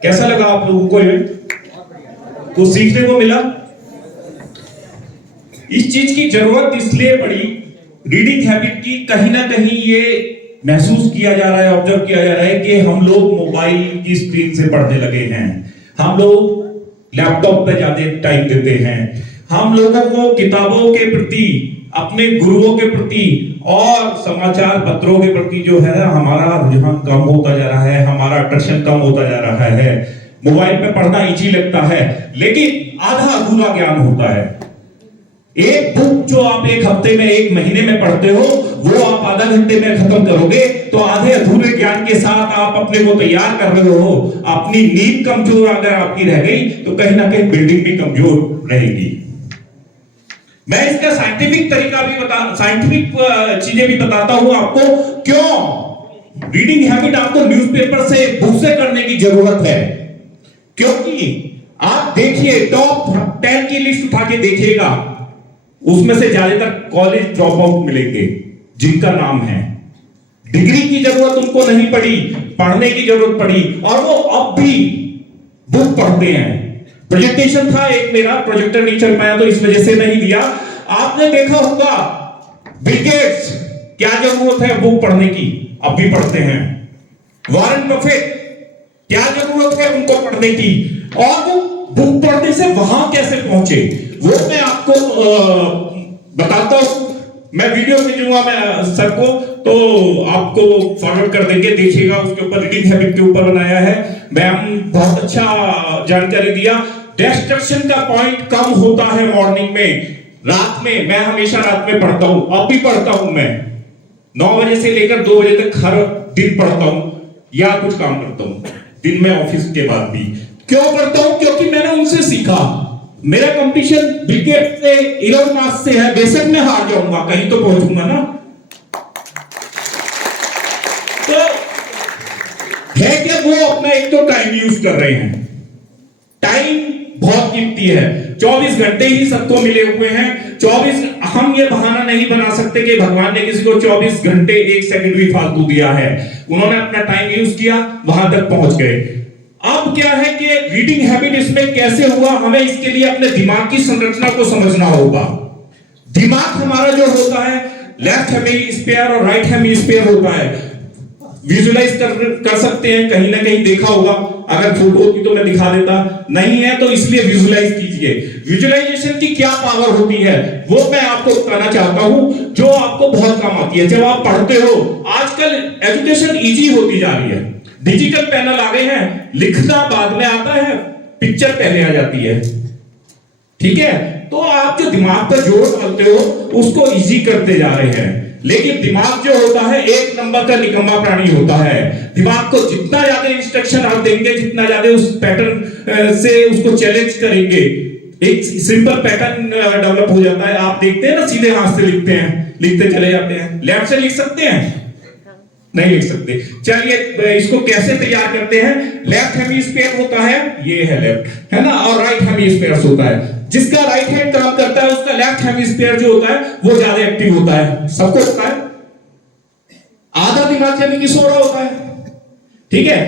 कैसा लगा आप लोगों को इवेंट? कुछ सीखने को मिला? इस चीज की जरूरत इसलिए पड़ी, रीडिंग हैबिट की कहीं ना कहीं ये महसूस किया जा रहा है, ऑब्जर्व किया जा रहा है कि हम लोग मोबाइल की स्क्रीन से पढ़ने लगे हैं, हम लोग लैपटॉप पे ज्यादा टाइम देते हैं, हम लोगों को किताबों के प्रति, अपने गुरुओं के प्रति और समाचार पत्रों के प्रति जो है हमारा रुझान कम होता जा रहा है, हमारा अट्रैक्शन कम होता जा रहा है। मोबाइल पे पढ़ना इजी लगता है, लेकिन आधा अधूरा ज्ञान होता है। एक बुक जो आप एक हफ्ते में, एक महीने में पढ़ते हो, वो आप आधा घंटे में खत्म करोगे, तो आधे अधूरे ज्ञान के साथ आप अपने को तैयार कर रहे हो। अपनी नींद कमजोर अगर आपकी रह गई तो कहीं ना कहीं बिल्डिंग भी कमजोर रहेगी। मैं इसका साइंटिफिक तरीका भी साइंटिफिक चीजें भी बताता हूं आपको, क्यों रीडिंग हैबिट आपको न्यूज़पेपर से, बुक से करने की जरूरत है। क्योंकि आप देखिए, टॉप 10 की लिस्ट उठा के देखिएगा, उसमें से ज्यादातर कॉलेज ड्रॉप आउट मिलेंगे जिनका नाम है। डिग्री की जरूरत उनको नहीं पड़ी, पढ़ने की जरूरत पड़ी, और वो अब भी बुक पढ़ते हैं। प्रेजेंटेशन था एक मेरा, प्रोजेक्टर नहीं चल पाया तो इस वजह से नहीं दिया। आपने देखा होगा बिल गेट्स, क्या जरूरत है बुक पढ़ने की, अब भी पढ़ते हैं। वॉरेन बफेट, क्या जरूरत है उनको पढ़ने की, और वो बुक पढ़ने से वहां कैसे पहुंचे वो मैं आपको बताता हूं। मैं वीडियो भेजूंगा मैं सर को, तो आपको फॉरवर्ड कर देंगे, देखिएगा। उसके ऊपर रीडिंग हैबिट के ऊपर बनाया है। मैम बहुत अच्छा जानकारी दिया। डिस्ट्रैक्शन का पॉइंट कम होता है मॉर्निंग में, रात में। मैं हमेशा रात में पढ़ता हूं, अब भी पढ़ता हूं। मैं 9 बजे से लेकर 2 बजे तक हर दिन पढ़ता हूं या कुछ काम करता हूं, दिन में ऑफिस के बाद भी। क्यों पढ़ता हूं? क्योंकि मैंने उनसे सीखा। मेरा कंपटीशन बिल गेट्स से, इलोन मस्क से है। बेशक मैं हार जाऊंगा, कहीं तो पहुंचूंगा ना। तो है कि वो अपना एक तो टाइम यूज कर रहे हैं। टाइम बहुत कीमती है। 24 घंटे ही सबको मिले हुए हैं। 24, हम ये बहाना नहीं बना सकते कि भगवान ने किसी को 24 घंटे 1 सेकंड भी फालतू दिया है। उन्होंने अपना टाइम यूज किया, वहां तक पहुंच गए। अब क्या है कि रीडिंग हैबिट इसमें कैसे हुआ, हमें इसके लिए अपने दिमाग की संरचना को समझना होगा। दिमाग हमारा जो होता है, लेफ्ट हेमिस्फीयर और राइट हेमिस्फीयर होता है। विजुलाइज कर सकते हैं, कहीं ना कहीं देखा होगा। अगर फोटो होती तो मैं दिखा देता, नहीं है तो इसलिए विजुलाइज कीजिए। विजुलाइजेशन की क्या पावर होती है वो मैं आपको बताना चाहता हूं, जो आपको बहुत काम आती है जब आप पढ़ते हो। आजकल एजुकेशन इजी होती जा रही है, डिजिटल पैनल आ गए हैं, लिखना बाद में आता है, पिक्चर पहले आ जाती है। ठीक है, तो आप जो दिमाग पर जोर डालते हो उसको इजी करते जा रहे हैं। लेकिन दिमाग जो होता है एक नंबर का निकम्मा प्राणी होता है। दिमाग को जितना ज्यादा इंस्ट्रक्शन आप देंगे, जितना ज्यादा उस पैटर्न से उसको चैलेंज करेंगे, एक सिंपल पैटर्न डेवलप हो जाता है। आप देखते हैं ना, सीधे हाथ से लिखते हैं, लिखते चले जाते हैं। लेफ्ट से लिख सकते हैं? नहीं लिख सकते। चलिए इसको कैसे तैयार करते हैं। लेफ्ट हेमिस्फीयर होता है, ये है लेफ्ट, है ना, और राइट हेमिस्फीयर होता है। जिसका राइट हैंड काम करता है उसका लेफ्ट हेमिस्फीयर जो होता है वो ज्यादा एक्टिव होता है। सबको पता है, आधा दिमाग यानी कि सो रहा होता है। ठीक है,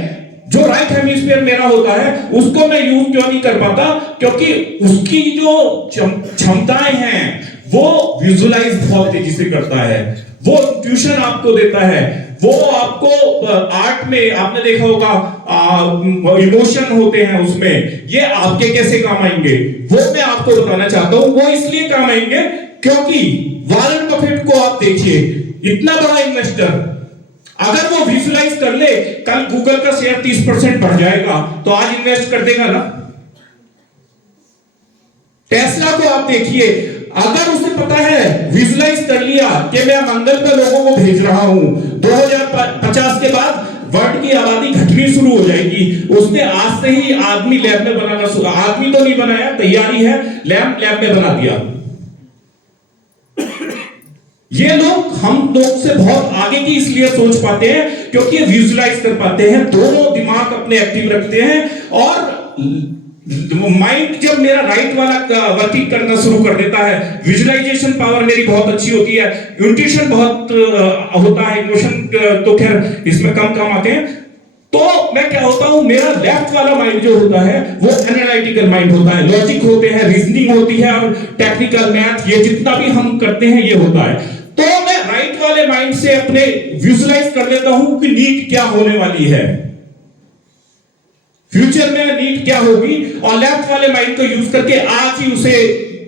जो राइट हेमिस्फीयर मेरा होता है उसको मैं यूज क्यों नहीं कर पाता? क्योंकि उसकी जो क्षमताएं हैं वो विजुलाइज बहुत तेजी से करता है, वो ट्यूशन आपको देता है, वो आपको आर्ट में आपने देखा होगा इमोशन होते हैं उसमें, ये आपके कैसे काम आएंगे वो मैं आपको बताना चाहता हूं। वो इसलिए काम आएंगे क्योंकि वॉरेन बफेट को आप देखिए, इतना बड़ा इन्वेस्टर, अगर वो विजुलाइज कर ले कल गूगल का शेयर 30% बढ़ जाएगा तो आज इन्वेस्ट कर देगा ना। टेस्ला को आप देखिए, अगर उसे पता है, विजुलाइज कर लिया कि मैं मंगल पर लोगों को भेज रहा हूं, 2050 के बाद वर्ल्ड की आबादी घटनी शुरू हो जाएगी, उसने आज से ही आदमी लैब में बनाना शुरू, आदमी तो नहीं बनाया, तैयारी है, लैब में बना दिया। ये लोग हम लोग से बहुत आगे की इसलिए सोच पाते हैं क्योंकि ये विजुलाइज कर पाते हैं, दोनों दिमाग अपने एक्टिव रखते हैं। और माइंड जब मेरा राइट वाला वर्किंग करना शुरू कर देता है, विजुअलाइजेशन पावर मेरी बहुत अच्छी होती है, इंट्यूशन बहुत होता है, इमोशन तो खैर इसमें कम आते हैं, तो मैं क्या होता हूं, मेरा लेफ्ट वाला माइंड जो होता है वो एनालिटिकल माइंड होता है, लॉजिक होते हैं, रीजनिंग होती है और टेक्निकल मैथ, ये जितना भी हम करते हैं ये होता है। तो मैं राइट वाले माइंड से अपने विजुलाइज कर लेता हूं कि नीट क्या होने वाली है, फ्यूचर में नीट क्या होगी, और लेफ्ट वाले माइंड को यूज करके आज ही उसे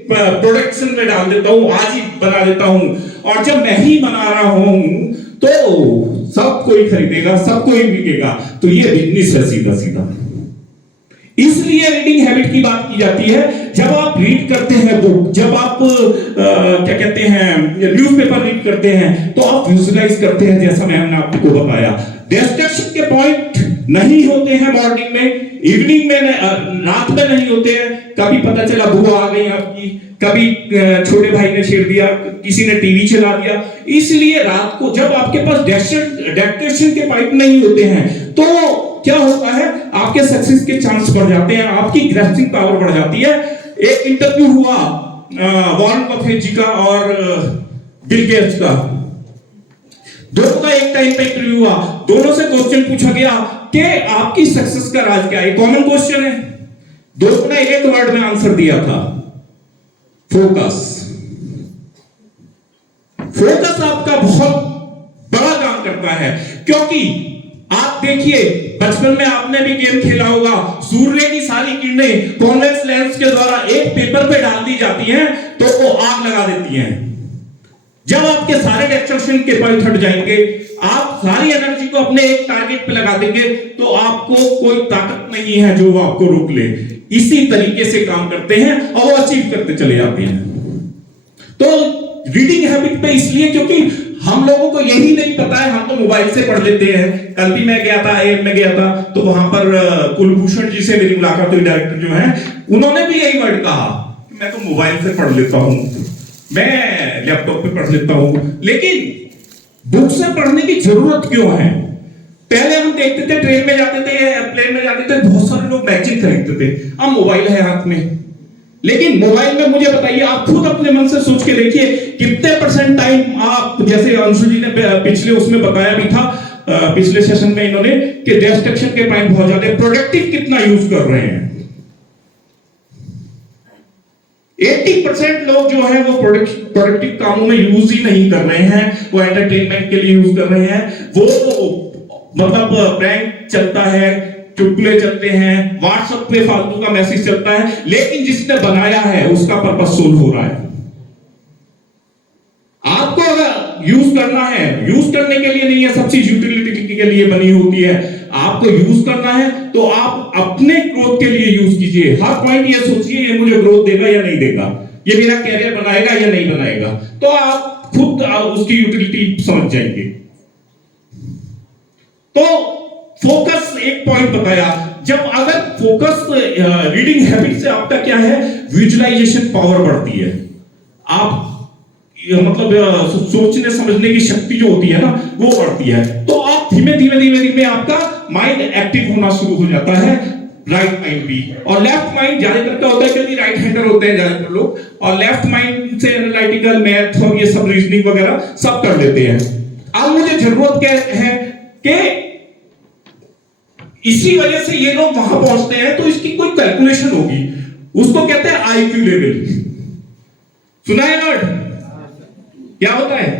प्रोडक्शन में डाल देता हूं, आज ही बना देता हूं। और जब मैं ही बना रहा हूं तो सब कोई खरीदेगा, सब कोई बिकेगा, तो ये बिजनेस है सीधा सीधा। इसलिए रीडिंग हैबिट की बात की जाती है। जब आप रीड करते हैं बुक, जब आप क्या कहते हैं न्यूज़पेपर रीड करते हैं, तो आप विजुलाइज करते हैं, जैसा मैंने आपको बताया। डिस्ट्रैक्शन के पॉइंट नहीं होते हैं मॉर्निंग में, इवनिंग में, रात में नहीं होते हैं। कभी पता चला बुआ आ गई आपकी, कभी छोटे भाई ने छेड़ दिया, किसी ने टीवी चला दिया। इसलिए रात को जब आपके पास डिस्ट्रैक्शन के पॉइंट नहीं होते हैं तो क्या होता है, आपके सक्सेस के चांस बढ़ जाते हैं, आपकी ग्रैस्पिंग पावर बढ़ जाती है। एक इंटरव्यू हुआ वॉरेन बफेट जी का और बिल गेट्स का, दोनों का एक टाइम पे इंटरव्यू हुआ। दोनों से क्वेश्चन पूछा गया कि आपकी सक्सेस का राज क्या है। कॉमन क्वेश्चन है, दोनों ने एक वर्ड में आंसर दिया था, फोकस। फोकस आपका बहुत बड़ा काम करता है, क्योंकि आप देखिए बचपन में आपने भी गेम खेला होगा, सूर्य की सारी किरणें कॉन्वेक्स लेंस के द्वारा एक पेपर पे डाल दी जाती हैं तो वो आग लगा देती हैं। जब आपके सारे डिस्ट्रैक्शन के पॉइंट हट जाएंगे, आप सारी एनर्जी को अपने एक टारगेट पे लगा देंगे, तो आपको कोई ताकत नहीं है जो वो आपको रोक ले। इसी तरीके से काम करते हैं और वो अचीव करते चले जाते हैं। तो रीडिंग हैबिट पे इसलिए क्योंकि हम लोगों को यही नहीं पता है, हम तो मोबाइल से पढ़ लेते हैं। कल भी मैं गया था, एम में गया था, तो वहां पर कुलभूषण जी से मेरी मुलाकात हुई, डायरेक्टर जो हैं, उन्होंने भी यही वर्ड कहा कि मैं तो मोबाइल से पढ़ लेता हूं, मैं लैपटॉप पे पढ़ लेता हूं। लेकिन बुक से पढ़ने की जरूरत क्यों है? पहले हम देखते थे, ट्रेन में जाते थे, प्लेन में जाते थे, बहुत सारे लोग मैगजीन खरीदते थे। अब मोबाइल है हाथ में, लेकिन मोबाइल में मुझे बताइए, आप खुद अपने मन से सोच के देखिए कितने % टाइम आप, जैसे अंशु जी ने पिछले उसमें बताया भी था, पिछले सेशन में इन्होंने, कि डिस्ट्रैक्शन के पॉइंट बहुत ज्यादा, प्रोडक्टिव कितना यूज कर रहे हैं। 80% लोग जो है वो प्रोडक्टिव कामों में यूज ही नहीं कर रहे हैं, वो एंटरटेनमेंट के लिए यूज कर रहे हैं। वो मतलब प्रैंक चलता है, चुटकुले चलते हैं, व्हाट्सएप पे फालतू का मैसेज चलता है, लेकिन जिसने बनाया है उसका पर्पस सोल्व हो रहा है। आपको अगर यूज करना है, यूज करने के लिए नहीं है, सब चीज यूटिलिटी के लिए बनी होती है। आपको यूज करना है तो आप अपने ग्रोथ के लिए यूज कीजिए। हर पॉइंट ये सोचिए, ये मुझे ग्रोथ देगा या नहीं देगा, ये मेरा कैरियर बनाएगा या नहीं बनाएगा, तो आप खुद उसकी यूटिलिटी समझ जाएंगे। तो फोकस एक पॉइंट बताया। जब अगर फोकस रीडिंग हैबिट से आपका क्या है, विजुअलाइजेशन पावर बढ़ती है। आप मतलब सोचने समझने की शक्ति जो होती है ना, वो बढ़ती है। तो आप धीमे धीमे आपका माइंड एक्टिव होना शुरू हो जाता है, राइट माइंड भी। और लेफ्ट माइंड ज्यादातर क्या होता है, क्योंकि राइट हैंडर होते हैं ज्यादातर लोग, और लेफ्ट माइंड से एनालिटिकल, मैथ और ये सब रीजनिंग वगैरह सब कर लेते हैं। अब मुझे जरूरत क्या है कि इसी वजह से ये लोग वहां पहुंचते हैं, तो इसकी कोई कैलकुलेशन होगी, उसको कहते हैं आईक्यू लेवल। सुना है वर्ड? क्या होता है?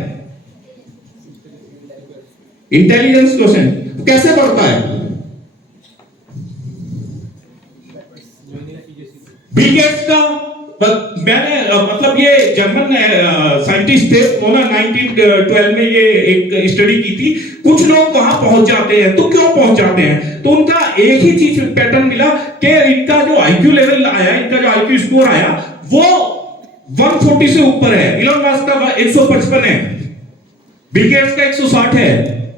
इंटेलिजेंस क्वेश्चन कैसे बढ़ता है? बिल गेट्स का, मैंने मतलब ये जर्मन साइंटिस्ट थे, उन्होंने 1912 में ये एक स्टडी की थी। कुछ लोग वहां पहुंच जाते हैं, तो क्यों पहुंच जाते हैं? तो उनका एक ही चीज पैटर्न मिला कि इनका जो आईक्यू लेवल आया, इनका जो आईक्यू स्कोर आया, वो 140 से ऊपर है। इलॉन मस्क का 155 है, बिल गेट्स का 160 है,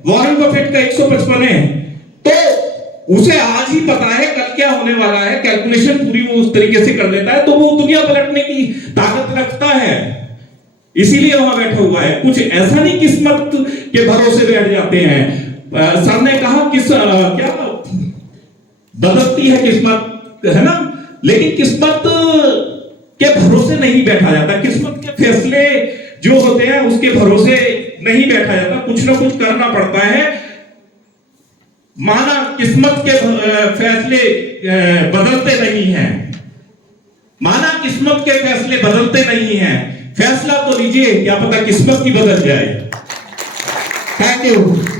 वॉरेन बफेट का 155 है। तो उसे आज ही पता है कल क्या होने वाला है, कैलकुलेशन पूरी वो उस तरीके से कर लेता है, तो वो दुनिया पलटने की ताकत रखता है, इसीलिए वहां बैठा हुआ है। कुछ ऐसा नहीं किस्मत के भरोसे बैठ जाते हैं। सर ने कहा क्या बदलती है किस्मत, है ना, लेकिन किस्मत के भरोसे नहीं बैठा जाता। किस्मत के फैसले जो होते हैं उसके भरोसे नहीं बैठा जाता, कुछ ना कुछ करना पड़ता है। माना किस्मत के फैसले बदलते नहीं हैं, माना किस्मत के फैसले बदलते नहीं हैं, फैसला तो लीजिए, क्या पता किस्मत की बदल जाए। Thank you.